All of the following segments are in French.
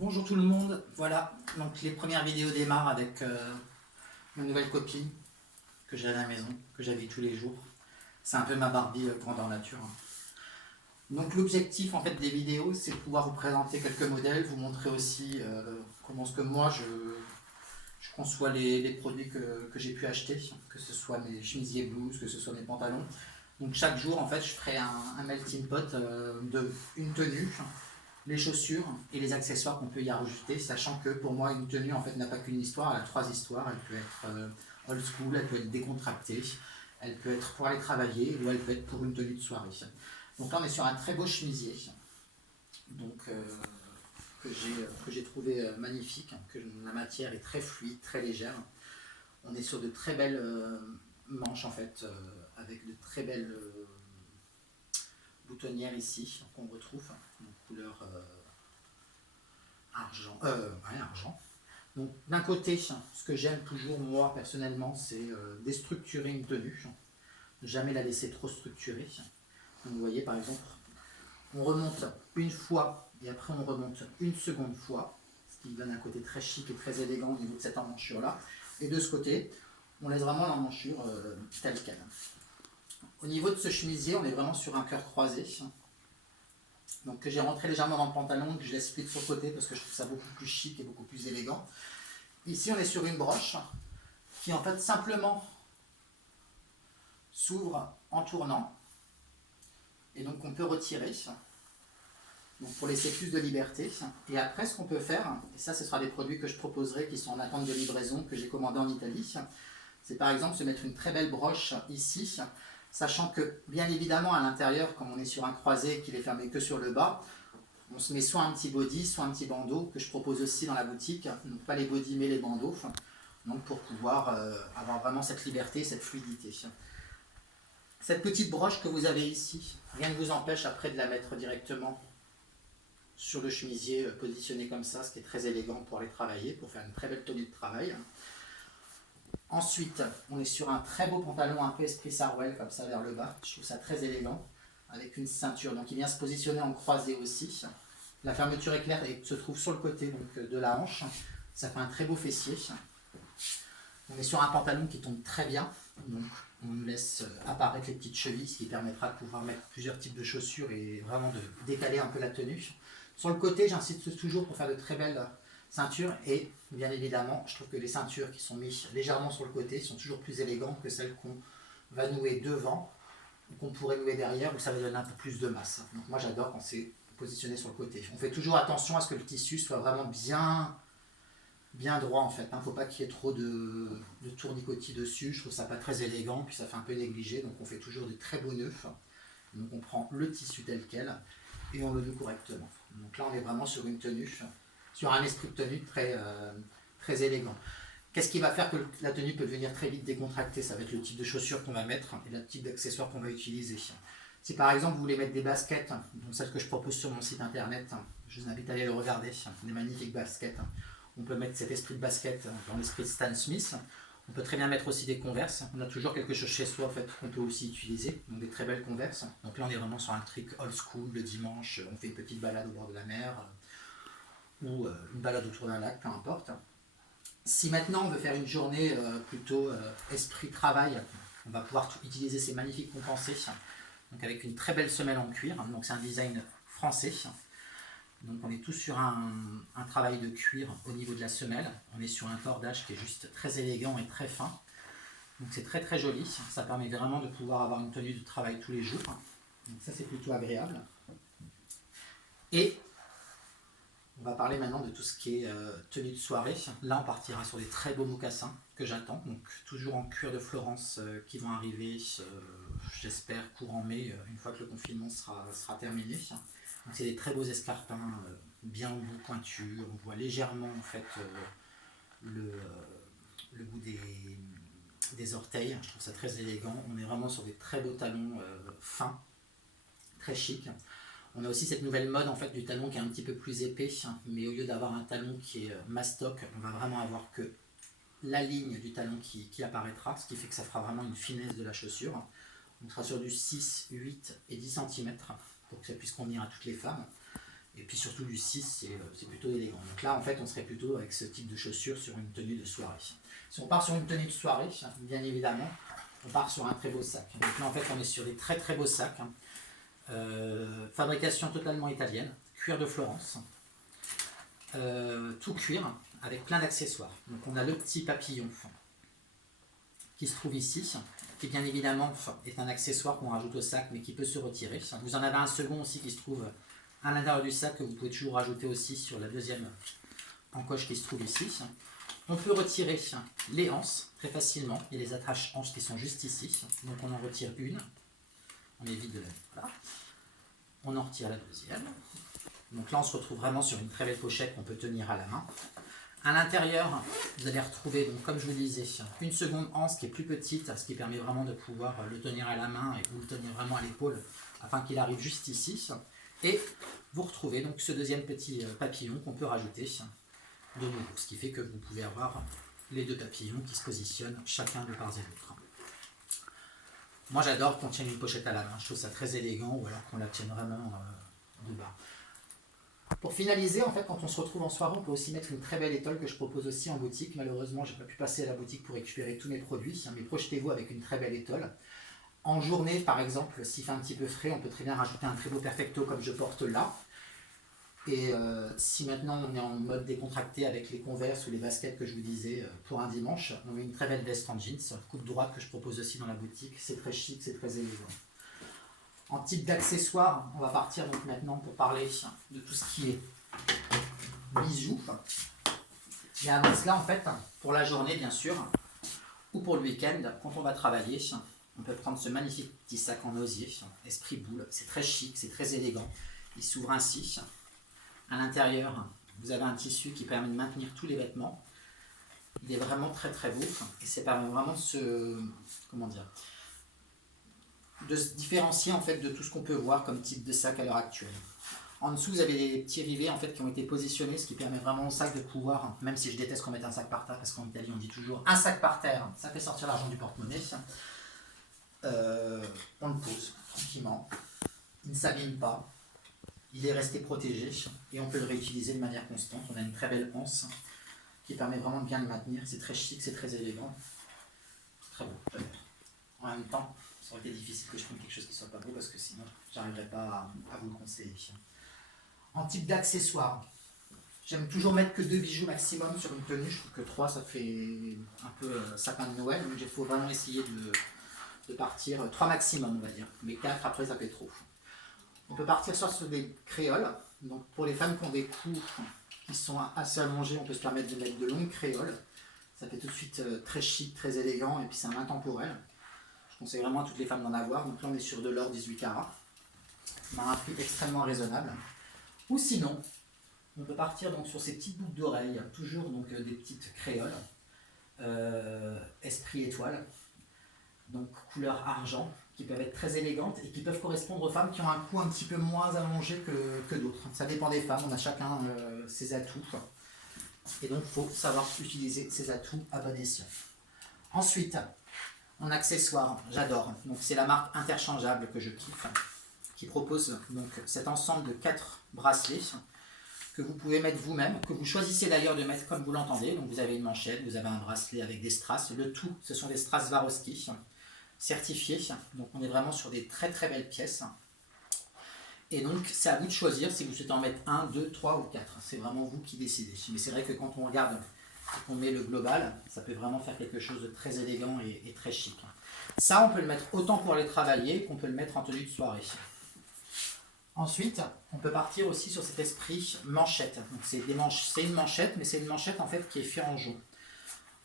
Bonjour tout le monde, voilà, donc les premières vidéos démarrent avec ma nouvelle copine que j'ai à la maison, que j'habille tous les jours. C'est un peu ma Barbie grandeur nature. Donc l'objectif en fait des vidéos, c'est de pouvoir vous présenter quelques modèles, vous montrer aussi comment ce que moi je conçois les produits que j'ai pu acheter, que ce soit mes chemisiers blouses, que ce soit mes pantalons. Donc chaque jour en fait je ferai un melting pot de une tenue, les chaussures et les accessoires qu'on peut y rajouter, sachant que pour moi une tenue en fait n'a pas qu'une histoire, elle a trois histoires. Elle peut être old school, elle peut être décontractée, elle peut être pour aller travailler ou elle peut être pour une tenue de soirée. Donc là on est sur un très beau chemisier, donc que j'ai trouvé magnifique, que la matière est très fluide, très légère. On est sur de très belles manches en fait, avec de très belles boutonnières ici qu'on retrouve en couleur argent. Donc d'un côté, ce que j'aime toujours moi personnellement, c'est déstructurer une tenue, jamais la laisser trop structurée. Donc, vous voyez par exemple, on remonte une fois et après on remonte une seconde fois, ce qui donne un côté très chic et très élégant au niveau de cette emmanchure là. Et de ce côté, on laisse vraiment l'emmanchure telle qu'elle. Au niveau de ce chemisier, on est vraiment sur un cœur croisé. Donc que j'ai rentré légèrement dans le pantalon, que je laisse split sur le côté parce que je trouve ça beaucoup plus chic et beaucoup plus élégant. Ici on est sur une broche qui en fait simplement s'ouvre en tournant et donc on peut retirer donc pour laisser plus de liberté. Et après ce qu'on peut faire, et ça ce sera des produits que je proposerai qui sont en attente de livraison, que j'ai commandé en Italie, c'est par exemple se mettre une très belle broche ici, sachant que bien évidemment à l'intérieur, comme on est sur un croisé qui n'est fermé que sur le bas, on se met soit un petit body, soit un petit bandeau, que je propose aussi dans la boutique, donc pas les bodys mais les bandeaux, donc pour pouvoir avoir vraiment cette liberté, cette fluidité. Cette petite broche que vous avez ici, rien ne vous empêche après de la mettre directement sur le chemisier positionné comme ça, ce qui est très élégant pour aller travailler, pour faire une très belle tenue de travail. Ensuite, on est sur un très beau pantalon un peu esprit Sarwell, comme ça vers le bas. Je trouve ça très élégant, avec une ceinture. Donc il vient se positionner en croisé aussi. La fermeture éclair se trouve sur le côté donc, de la hanche. Ça fait un très beau fessier. On est sur un pantalon qui tombe très bien. Donc on nous laisse apparaître les petites chevilles, ce qui permettra de pouvoir mettre plusieurs types de chaussures et vraiment de décaler un peu la tenue. Sur le côté, j'insiste toujours pour faire de très belles ceintures et bien évidemment, je trouve que les ceintures qui sont mises légèrement sur le côté sont toujours plus élégantes que celles qu'on va nouer devant ou qu'on pourrait nouer derrière où ça va donner un peu plus de masse. Donc moi j'adore quand c'est positionné sur le côté. On fait toujours attention à ce que le tissu soit vraiment bien droit en fait. Il ne faut pas qu'il y ait trop de tournicotis dessus. Je trouve ça pas très élégant, puis ça fait un peu négligé. Donc on fait toujours de très beaux nœuds. Donc on prend le tissu tel quel et on le noue correctement. Donc là on est vraiment sur une tenue, sur un esprit de tenue très élégant. Qu'est-ce qui va faire que la tenue peut devenir très vite décontractée? Ça va être le type de chaussures qu'on va mettre et le type d'accessoires qu'on va utiliser. Si par exemple vous voulez mettre des baskets, donc celles que je propose sur mon site internet, je vous invite à aller le regarder, des magnifiques baskets. On peut mettre cet esprit de basket dans l'esprit de Stan Smith. On peut très bien mettre aussi des Converse. On a toujours quelque chose chez soi en fait, qu'on peut aussi utiliser, donc des très belles Converse. Donc là on est vraiment sur un truc old school, le dimanche, on fait une petite balade au bord de la mer ou une balade autour d'un lac, peu importe. Si maintenant on veut faire une journée plutôt esprit travail, on va pouvoir utiliser ces magnifiques compensés, donc avec une très belle semelle en cuir. Donc c'est un design français. Donc on est tous sur un travail de cuir au niveau de la semelle. On est sur un cordage qui est juste très élégant et très fin. Donc c'est très très joli. Ça permet vraiment de pouvoir avoir une tenue de travail tous les jours. Donc ça c'est plutôt agréable. Et on va parler maintenant de tout ce qui est tenue de soirée. Là on partira sur des très beaux mocassins que j'attends. Donc toujours en cuir de Florence qui vont arriver, j'espère, courant mai, une fois que le confinement sera terminé. C'est des très beaux escarpins, bien au bout pointus. On voit légèrement en fait le bout des orteils. Je trouve ça très élégant. On est vraiment sur des très beaux talons fins, très chic. On a aussi cette nouvelle mode en fait du talon qui est un petit peu plus épais, mais au lieu d'avoir un talon qui est mastoc, on va vraiment avoir que la ligne du talon qui apparaîtra, ce qui fait que ça fera vraiment une finesse de la chaussure. On sera sur du 6, 8 et 10 cm pour que ça puisse convenir à toutes les femmes. Et puis surtout du 6, c'est plutôt élégant. Donc là, en fait, on serait plutôt avec ce type de chaussures sur une tenue de soirée. Si on part sur une tenue de soirée, bien évidemment, on part sur un très beau sac. Donc là, en fait, on est sur des très très beaux sacs. Fabrication totalement italienne, cuir de Florence. Tout cuir, avec plein d'accessoires. Donc on a le petit papillon qui se trouve ici, qui bien évidemment est un accessoire qu'on rajoute au sac, mais qui peut se retirer. Vous en avez un second aussi qui se trouve à l'intérieur du sac, que vous pouvez toujours rajouter aussi sur la deuxième encoche qui se trouve ici. On peut retirer les anses très facilement. Il y a les attaches anses qui sont juste ici. Donc on en retire une. On évite de la... Voilà. On en retire la deuxième. Donc là on se retrouve vraiment sur une très belle pochette qu'on peut tenir à la main. À l'intérieur, vous allez retrouver, donc, comme je vous disais, une seconde anse qui est plus petite, ce qui permet vraiment de pouvoir le tenir à la main et vous le tenir vraiment à l'épaule afin qu'il arrive juste ici. Et vous retrouvez donc ce deuxième petit papillon qu'on peut rajouter de nouveau, ce qui fait que vous pouvez avoir les deux papillons qui se positionnent chacun de part et d'autre. Moi j'adore qu'on tienne une pochette à la main, je trouve ça très élégant, ou alors qu'on la tienne vraiment de bas. Pour finaliser, en fait, quand on se retrouve en soirée, on peut aussi mettre une très belle étole que je propose aussi en boutique. Malheureusement, je n'ai pas pu passer à la boutique pour récupérer tous mes produits, mais projetez-vous avec une très belle étole. En journée, par exemple, s'il fait un petit peu frais, on peut très bien rajouter un très beau perfecto comme je porte là. Et si maintenant on est en mode décontracté avec les Converse ou les baskets que je vous disais pour un dimanche, on a une très belle veste en jeans, coupe droite que je propose aussi dans la boutique. C'est très chic, c'est très élégant. En type d'accessoires, on va partir donc maintenant pour parler de tout ce qui est bijoux. Et avant cela, en fait, pour la journée bien sûr, ou pour le week-end, quand on va travailler, on peut prendre ce magnifique petit sac en osier, esprit boule. C'est très chic, c'est très élégant. Il s'ouvre ainsi. À l'intérieur, vous avez un tissu qui permet de maintenir tous les vêtements. Il est vraiment très très beau et ça permet vraiment de se différencier en fait de tout ce qu'on peut voir comme type de sac à l'heure actuelle. En dessous, vous avez des petits rivets en fait qui ont été positionnés, ce qui permet vraiment au sac de pouvoir, même si je déteste qu'on mette un sac par terre, parce qu'en Italie on dit toujours un sac par terre, ça fait sortir l'argent du porte-monnaie. On le pose tranquillement, il ne s'abîme pas, il est resté protégé et on peut le réutiliser de manière constante. On a une très belle anse qui permet vraiment de bien le maintenir, c'est très chic, c'est très élégant, très beau. En même temps, ça aurait été difficile que je prenne quelque chose qui ne soit pas beau parce que sinon j'arriverais pas à vous le conseiller. En type d'accessoires, j'aime toujours mettre que 2 bijoux maximum sur une tenue. Je trouve que 3 ça fait un peu sapin de Noël, donc il faut vraiment essayer de partir 3 maximum on va dire, mais 4 après ça fait trop. On peut partir soit sur des créoles, donc pour les femmes qui ont des cous qui sont assez allongés, on peut se permettre de mettre de longues créoles. Ça fait tout de suite très chic, très élégant et puis c'est un intemporel. Je conseille vraiment à toutes les femmes d'en avoir. Donc là on est sur de l'or 18 carats, à un prix extrêmement raisonnable. Ou sinon, on peut partir donc sur ces petites boucles d'oreilles, toujours donc des petites créoles, esprit étoile, donc couleur argent, qui peuvent être très élégantes et qui peuvent correspondre aux femmes qui ont un cou un petit peu moins allongé que d'autres. Ça dépend des femmes, on a chacun ses atouts. Et donc il faut savoir utiliser ses atouts à bon escient. Ensuite, en accessoire, j'adore. Donc c'est la marque Interchangeable que je kiffe, qui propose donc cet ensemble de 4 bracelets que vous pouvez mettre vous-même, que vous choisissez d'ailleurs de mettre comme vous l'entendez. Donc vous avez une manchette, vous avez un bracelet avec des strass. Le tout, ce sont des strass Swarovski certifiés. Donc on est vraiment sur des très très belles pièces. Et donc c'est à vous de choisir si vous souhaitez en mettre 1, 2, 3 ou 4. C'est vraiment vous qui décidez. Mais c'est vrai que quand on regarde et qu'on met le global, ça peut vraiment faire quelque chose de très élégant et très chic. Ça, on peut le mettre autant pour aller travailler qu'on peut le mettre en tenue de soirée. Ensuite, on peut partir aussi sur cet esprit manchette. Donc c'est une manchette, mais c'est une manchette en fait qui est faite en jonc.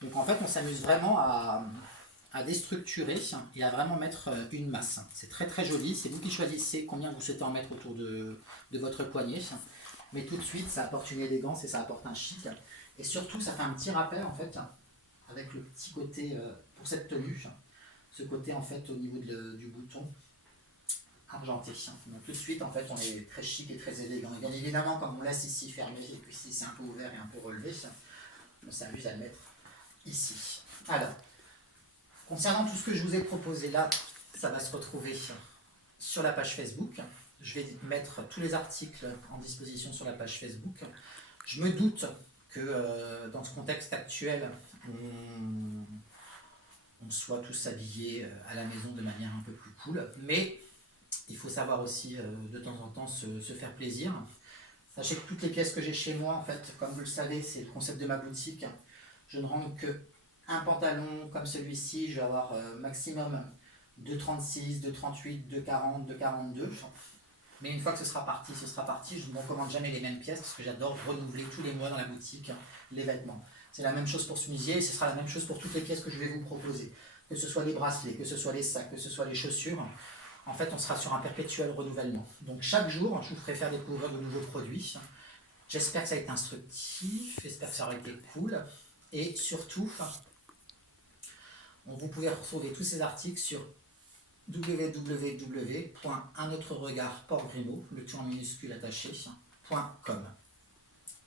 Donc en fait, on s'amuse vraiment à déstructurer et à vraiment mettre une masse. C'est très très joli, c'est vous qui choisissez combien vous souhaitez en mettre autour de votre poignet. Mais tout de suite, ça apporte une élégance et ça apporte un chic. Et surtout, ça fait un petit rappel en fait, avec le petit côté pour cette tenue, ce côté en fait au niveau du bouton argenté. Donc tout de suite, en fait, on est très chic et très élégant. Et bien évidemment, comme on laisse ici fermé et puis ici c'est un peu ouvert et un peu relevé, on s'amuse à le mettre ici. Alors, concernant tout ce que je vous ai proposé là, ça va se retrouver sur la page Facebook. je vais mettre tous les articles en disposition sur la page Facebook. Je me doute que dans ce contexte actuel, on soit tous habillés à la maison de manière un peu plus cool, mais il faut savoir aussi de temps en temps se faire plaisir. Sachez que toutes les pièces que j'ai chez moi, en fait, comme vous le savez, c'est le concept de ma boutique. Je ne rentre que un pantalon comme celui-ci, je vais avoir maximum 2,36, 2,38, 2,40, 2,42. Mais une fois que ce sera parti, ce sera parti. Je ne recommande jamais les mêmes pièces parce que j'adore renouveler tous les mois dans la boutique les vêtements. C'est la même chose pour ce musier et ce sera la même chose pour toutes les pièces que je vais vous proposer. Que ce soit les bracelets, que ce soit les sacs, que ce soit les chaussures. En fait, on sera sur un perpétuel renouvellement. Donc chaque jour, je vous ferai faire découvrir de nouveaux produits. J'espère que ça a été instructif, j'espère que ça aura été cool. Et surtout, vous pouvez retrouver tous ces articles sur www.unautre-regard-Port-Grimaud, le tout en minuscule attaché.com.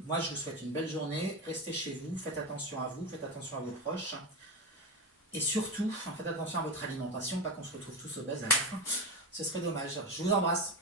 Moi, je vous souhaite une belle journée. Restez chez vous, faites attention à vous, faites attention à vos proches. Et surtout, faites attention à votre alimentation, pas qu'on se retrouve tous obèses à la fin. Ce serait dommage. Je vous embrasse.